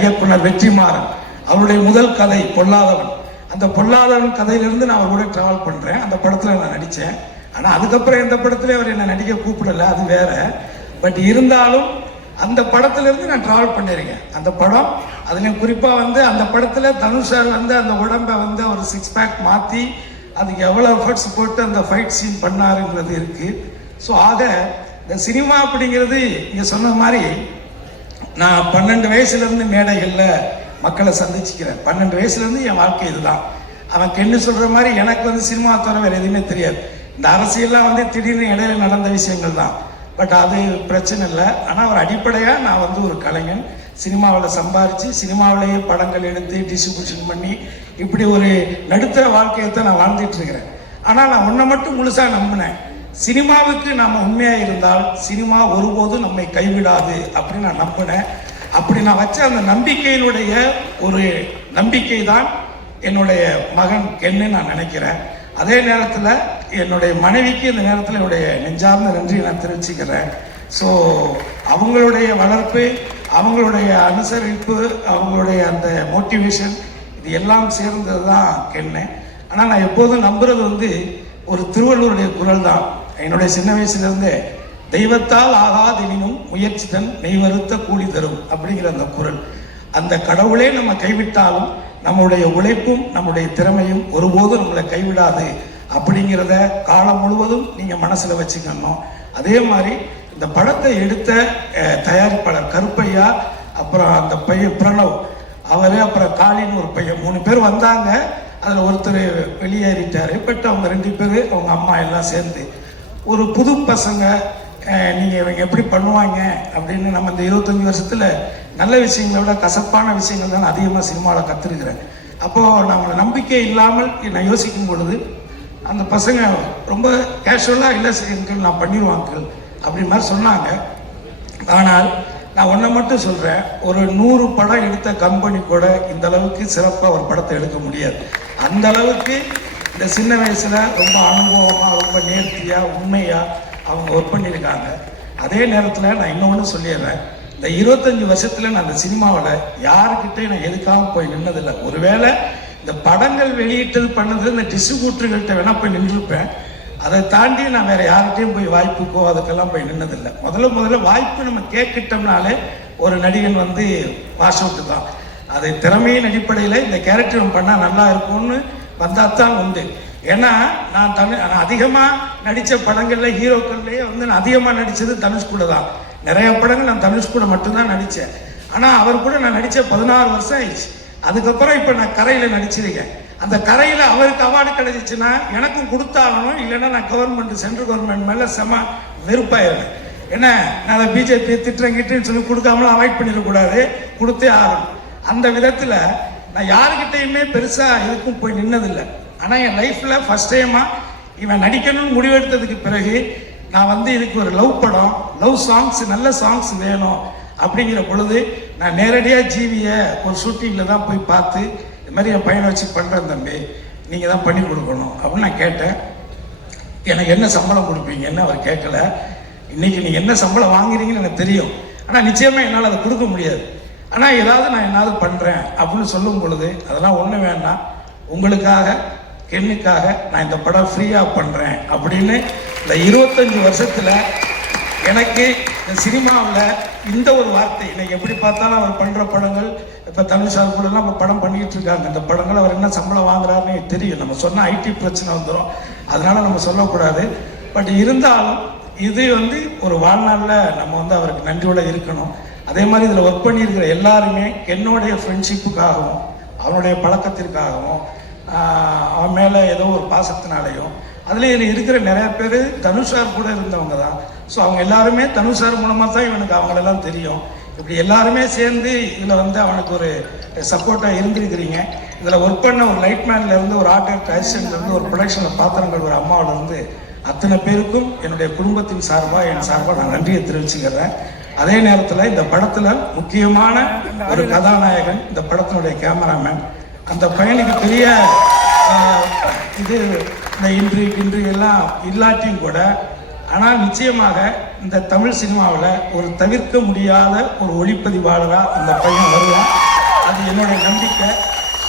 இயக்குனர் வெற்றிமாறன் அவருடைய முதல் கதை பொல்லாதவன். அந்த பொல்லாதவன் கதையிலிருந்து நான் அவர் கூட டிராவல் பண்றேன். அந்த படத்துல நான் நடித்தேன். ஆனா அதுக்கப்புறம் எந்த படத்துல அவர் என்ன நடிக்க கூப்பிடல, அது வேற. பட் இருந்தாலும் அந்த படத்துல இருந்து நான் டிராவல் பண்ணிருக்கேன். அந்த படம் அதுலயும் குறிப்பா அந்த படத்துல தனுஷ் சார் அந்த உடம்பை ஒரு 6 பேக் மாத்தி அதுக்கு எவ்வளவு எஃபர்ட்ஸ் போட்டு அந்த ஃபைட் சீன் பண்ணாருங்கிறது இருக்கு. ஸோ ஆக இந்த சினிமா அப்படிங்கிறது நீங்க சொன்ன மாதிரி நான் 12 வயசுல இருந்து மேடைகள்ல மக்களை சந்திச்சுக்கிறேன். 12 வயசுல இருந்து என் வாழ்க்கை இதுதான். அவன் கென்னு சொல்ற மாதிரி எனக்கு சினிமா தவிர வேற எதுவுமே தெரியாது. இந்த அரசியல்லாம் திடீர்னு இடையில நடந்த விஷயங்கள் தான். பட் அது பிரச்சனை இல்லை. ஆனால் ஒரு அடிப்படையாக நான் ஒரு கலைஞன். சினிமாவில் சம்பாரித்து சினிமாவிலேயே படங்கள் எடுத்து டிஸ்ட்ரிபியூஷன் பண்ணி இப்படி ஒரு நடுத்தர வாழ்க்கையத்தை நான் வாழ்ந்துட்டு இருக்கிறேன். ஆனால் நான் ஒன்றை மட்டும் முழுசாக நம்பினேன். சினிமாவுக்கு நாம் உண்மையாக இருந்தால் சினிமா ஒருபோதும் நம்மை கைவிடாது அப்படின்னு நான் நம்பினேன். அப்படி நான் வச்ச அந்த நம்பிக்கையினுடைய ஒரு நம்பிக்கை தான் என்னுடைய மகன் கென்னு நான் நினைக்கிறேன். அதே நேரத்தில் என்னுடைய மனைவிக்கு இந்த நேரத்தில் என்னுடைய நெஞ்சார்ந்த நன்றி நான் தெரிவிச்சுக்கிறேன். ஸோ அவங்களுடைய வளர்ப்பு, அவங்களுடைய அனுசரிப்பு, அவங்களுடைய அந்த மோட்டிவேஷன் இது எல்லாம் சேர்ந்தது தான் கென்னு. ஆனால் நான் எப்போதும் நம்புறது ஒரு திருவள்ளுவருடைய குரல் தான். என்னுடைய சின்ன வயசுலேருந்தே தெய்வத்தால் ஆகாதெனினும் முயற்சி தன் நெய்வறுத்த கூலி தரும் அப்படிங்கிற அந்த குரல். அந்த கடவுளே நம்ம கைவிட்டாலும் நம்முடைய உழைப்பும் நம்முடைய திறமையும் ஒருபோதும் நம்மளை கைவிடாது அப்படிங்கிறத காலம் முழுவதும் நீங்கள் மனசில் வச்சுக்கணும். அதே மாதிரி இந்த படத்தை எடுத்த தயாரிப்பாளர் கருப்பையா, அப்புறம் அந்த பையன் பிரணவ், அவர், அப்புறம் காளின்னு ஒரு பையன், 3 பேர் வந்தாங்க. அதில் ஒருத்தர் வெளியேறிட்டார். பட் அவங்க 2 பேர் அவங்க அம்மா எல்லாம் சேர்ந்து ஒரு புது பசங்க நீங்கள் இவங்க எப்படி பண்ணுவாங்க அப்படின்னு நம்ம இந்த 25 வருஷத்தில் நல்ல விஷயங்களை விட கசப்பான விஷயங்கள் தான் அதிகமாக சினிமாவில் கற்றுருக்கிறேன். அப்போது நான் நம்பிக்கை இல்லாமல் நான் யோசிக்கும் பொழுது அந்த பசங்க ரொம்ப கேஷுவலாக இல்லை அங்கிள் நான் பண்ணிடுவோம் அங்கிள் அப்படி மாதிரி சொன்னாங்க. ஆனால் நான் ஒன்றை மட்டும் சொல்கிறேன், ஒரு 100 படம் எடுத்த கம்பெனி கூட இந்த அளவுக்கு சிறப்பாக ஒரு படத்தை எடுக்க முடியாது. அந்த அளவுக்கு இந்த சின்ன வயசில் ரொம்ப அனுபவமாக, ரொம்ப நேர்த்தியாக, உண்மையாக அவங்க ஒர்க் பண்ணியிருக்காங்க. அதே நேரத்தில் நான் இன்னொன்று சொல்லிடுறேன், இந்த 25 வருஷத்தில் நான் அந்த சினிமாவில் யாருக்கிட்டே நான் எதுக்காக போய் நின்னதில்லை. ஒருவேளை இந்த படங்கள் வெளியிட்டது பண்ணது இந்த டிஸ்ட்ரிபியூட்டர்கள்ட்ட வேணால் போய் நின்றுருப்பேன். அதை தாண்டி நான் வேற யார்கிட்டையும் போய் வாய்ப்புக்கோ அதுக்கெல்லாம் போய் நின்னதில்லை. முதல்ல வாய்ப்பு நம்ம கேட்கிட்டோம்னாலே ஒரு நடிகன் வாஷ் அவுட்டு தான். அதை திறமையின் அடிப்படையில் இந்த கேரக்டர் பண்ணால் நல்லா இருக்கும்னு வந்தால் தான் உண்டு. ஏன்னா நான் அதிகமாக நடித்த படங்களில் ஹீரோக்கள்லேயே நான் அதிகமாக நடித்தது தனுஷ் கூட தான். நிறைய படங்கள் நான் தனுஷ் கூட மட்டும்தான் நடித்தேன். ஆனால் அவர் கூட நான் நடித்த 16 வருஷம் ஆயிடுச்சு. அதுக்கப்புறம் இப்போ நான் கரையில் நடிச்சிருக்கேன். அந்த கரையில் அவருக்கு அவார்டு கிடைச்சிச்சுன்னா எனக்கும் கொடுத்தாகணும், இல்லைன்னா நான் கவர்மெண்ட் சென்ட்ரல் கவர்மெண்ட் மேலே செம வெறுப்பாயிருவேன். ஏன்னா நான் அதை பிஜேபி திட்டுறேங்கிட்டுன்னு சொல்லி கொடுக்காமலாம் அவாய்ட் பண்ணிடக்கூடாது, கொடுத்தே ஆகணும். அந்த விதத்தில் நான் யாருக்கிட்டையுமே பெருசாக எதுக்கும் போய் நின்னதில்லை. ஆனால் என் லைஃப்பில் ஃபஸ்ட் டைமாக இவன் நடிக்கணும்னு முடிவெடுத்ததுக்கு பிறகு நான் இதுக்கு ஒரு லவ் படம், லவ் சாங்ஸ், நல்ல சாங்ஸ் வேணும் அப்படிங்கிற பொழுது நான் நேரடியாக ஜீவியை ஒரு ஷூட்டிங்கில் தான் போய் பார்த்து இது மாதிரி என் பையனை வச்சு பண்ணுறேன் தம்பி, நீங்கள் தான் பண்ணி கொடுக்கணும் அப்படின்னு நான் கேட்டேன். எனக்கு என்ன சம்பளம் கொடுப்பீங்கன்னு அவர் கேட்கல. இன்றைக்கி நீங்கள் என்ன சம்பளம் வாங்குறீங்கன்னு எனக்கு தெரியும், ஆனால் நிச்சயமாக என்னால் அதை கொடுக்க முடியாது. ஆனால் ஏதாவது நான் என்னாவது பண்ணுறேன் அப்படின்னு சொல்லும் பொழுது அதெல்லாம் ஒன்றும் வேண்டாம், உங்களுக்காக கென்னுக்காக நான் இந்த படம் ஃப்ரீயாக பண்ணுறேன் அப்படின்னு இந்த 25 வருஷத்தில் எனக்கு இந்த சினிமாவில் இந்த ஒரு வார்த்தை. இன்னைக்கு எப்படி பார்த்தாலும் அவர் பண்ணுற படங்கள், இப்போ தனுஷ் சார் கூடலாம் இப்போ படம் பண்ணிக்கிட்டு இருக்காங்க. இந்த படங்கள் அவர் என்ன சம்பளம் வாங்குறாருன்னு தெரியும். நம்ம சொன்னால் ஐடி பிரச்சனை வந்துடும், அதனால நம்ம சொல்லக்கூடாது. பட் இருந்தாலும் இது ஒரு வாழ்நாளில் நம்ம அவருக்கு நன்றியோடு இருக்கணும். அதே மாதிரி இதில் ஒர்க் பண்ணியிருக்கிற எல்லாருமே என்னுடைய ஃப்ரெண்ட்ஷிப்புக்காகவும் அவனுடைய பழக்கத்திற்காகவும் அவன் மேலே ஏதோ ஒரு பாசத்தினாலையும் இதில் இருக்கிற நிறைய பேர் தனுஷார் கூட இருந்தவங்க தான். ஸோ அவங்க எல்லாருமே தனுஷார் மூலமாக தான் இவனுக்கு அவங்களெல்லாம் தெரியும். இப்படி எல்லாருமே சேர்ந்து இதில் அவனுக்கு ஒரு சப்போர்ட்டாக இருந்திருக்கிறீங்க. இதில் ஒர்க் பண்ண ஒரு லைட்மேன்லேருந்து, ஒரு ஆர்ட் அசிஸ்டன்ட்லேருந்து, ஒரு ப்ரொடக்ஷனில் பாத்திரங்கள் ஒரு அம்மாவிலேருந்து அத்தனை பேருக்கும் என்னுடைய குடும்பத்தின் சார்பாக என் சார்பாக நான் நன்றியை தெரிவிச்சுக்கிறேன். அதே நேரத்தில் இந்த படத்தில் முக்கியமான ஒரு கதாநாயகன், இந்த படத்தினுடைய கேமராமேன், அந்த பையனுக்கு பெரிய இது இந்த இன்று எல்லாம் இல்லாட்டியும் கூட, ஆனால் நிச்சயமாக இந்த தமிழ் சினிமாவில் ஒரு தவிர்க்க முடியாத ஒரு ஒளிப்பதிவாளராக அந்த பையன் வருவான். நம்பிக்கை.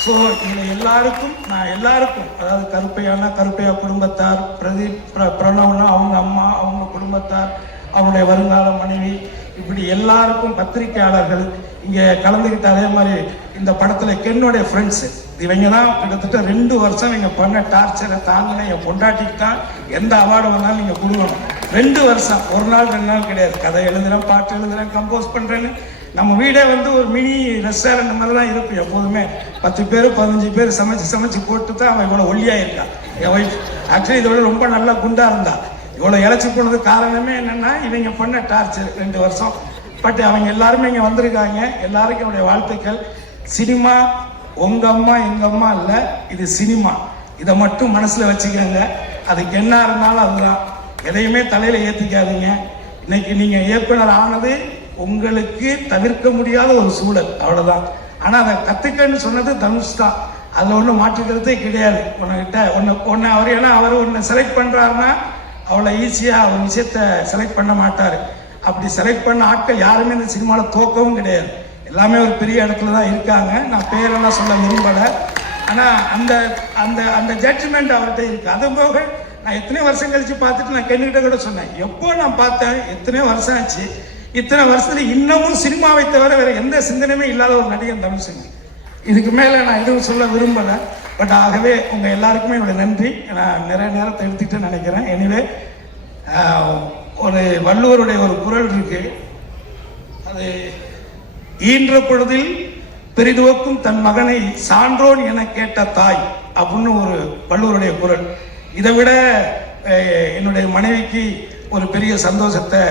ஸோ இதில் எல்லாருக்கும் அதாவது கருப்பையா குடும்பத்தார், பிரதீப் பிரணவ்னா அவங்க அம்மா, அவங்க குடும்பத்தார், அவனுடைய வருங்கால மனைவி, இப்படி எல்லாருக்கும் பத்திரிகையாளர்கள் இங்கே கலந்துக்கிட்ட, அதே மாதிரி இந்த படத்தில் கென்னுடைய ஃப்ரெண்ட்ஸு, இவங்க தான் கிட்டத்தட்ட 2 வருஷம் இவங்க பண்ண டார்ச்சரை தாங்கின என் பொண்டாட்டிக்கு தான் எந்த அவார்டு வந்தாலும் நீங்கள் கொடுக்கணும். 2 வருஷம், 1 நாள் 2 நாள் கிடையாது. கதை எழுதுகிறேன், பாட்டு எழுதுகிறேன், கம்போஸ் பண்ணுறேன்னு. நம்ம வீடே வந்து ஒரு மினி ரெஸ்டாரண்ட் மாதிரி தான் இருக்கும் எப்போதுமே. 10 பேர் 15 பேர் சமைச்சு போட்டு தான் அவன் இவ்வளோ ஒல்லியாக இருக்கான். என் ஒய்ஃப் ஆக்சுவலி இதோட ரொம்ப நல்லா குண்டாக இருந்தா. இவ்வளோ இழைச்சி போனதுக்கு காரணமே என்னென்னா இவங்க பண்ண டார்ச்சர் 2 வருஷம். பட் அவங்க எல்லாருமே இங்கே வந்திருக்காங்க. எல்லாருக்கும் என்னுடைய வாழ்த்துக்கள். சினிமா உங்கள் அம்மா எங்கள் அம்மா இல்லை, இது சினிமா. இதை மட்டும் மனசில் வச்சுக்கோங்க. அதுக்கு என்ன இருந்தாலும் அதுதான். எதையுமே தலையில் ஏற்றிக்காதீங்க. இன்னைக்கு நீங்கள் இயக்குனர் ஆனது உங்களுக்கு தவிர்க்க முடியாத ஒரு சூழல், அவ்வளோதான். ஆனால் அதை கற்றுக்கன்னு சொன்னது தனுஷ் தான். அதில் ஒன்றும் மாற்றுக்கிறதே கிடையாது. உன்னை அவர் ஏன்னா அவர் ஒன்று செலக்ட் பண்ணுறாருன்னா அவ்வளோ ஈஸியாக ஒரு விஷயத்த செலக்ட் பண்ண மாட்டார். அப்படி செலக்ட் பண்ண ஆட்கள் யாருமே இந்த சினிமாவில் தோக்கவும் கிடையாது. எல்லாமே ஒரு பெரிய இடத்துல தான் இருக்காங்க. நான் பேரெல்லாம் சொல்ல விரும்பலை. ஆனால் அந்த அந்த அந்த ஜட்ஜ்மெண்ட் அவர்கிட்ட இருக்குது. அது போக நான் எத்தனை வருஷம் கழித்து பார்த்துட்டு நான் கென்னுகிட்ட கூட சொன்னேன், எப்போ நான் பார்த்தேன், எத்தனை வருஷம் ஆச்சு, இத்தனை வருஷத்துல இன்னமும் சினிமாவை தவிர வேற எந்த சிந்தனையுமே இல்லாத ஒரு நடிகன் தனுஷுங்க. இதுக்கு மேலே நான் எதுவும் சொல்ல விரும்பலை. பட் ஆகவே உங்கள் எல்லாருக்குமே என்னுடைய நன்றி. நான் நிறைய நேரத்தை எடுத்துக்கிட்டு நினைக்கிறேன். எனவே ஒரு வள்ளுவருடைய ஒரு குறள் இருக்கு, அது ஈன்ற பொழுதில் பெரிதுவக்கும் தன் மகனை சான்றோன் என கேட்ட தாய் அப்படின்னு ஒரு வள்ளுவருடைய குறள். இதை விட என்னுடைய மனைவிக்கு ஒரு பெரிய சந்தோஷத்தை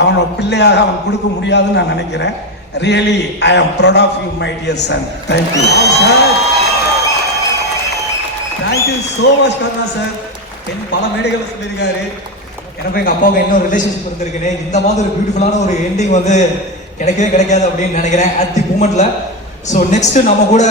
அவனோட பிள்ளையாக அவன் கொடுக்க முடியாதுன்னு நான் நினைக்கிறேன். Really I am proud of you my dear son. Thank you sir. Thank you so much Karuna sir. பல மேடைகளில் சொல்லியிருக்காரு, எனக்கு எங்கள் அப்பாவுக்கு என்ன ஒரு ரிலேஷன்ஷிப் இருந்திருக்குன்னு. இந்த மாதிரி ஒரு பியூட்டிஃபுல்லான ஒரு எண்டிங் வந்து கிடைக்கவே கிடைக்காது அப்படின்னு நினைக்கிறேன் அட் தி மூமெண்ட்ல. ஸோ நெக்ஸ்ட் நம்ம கூட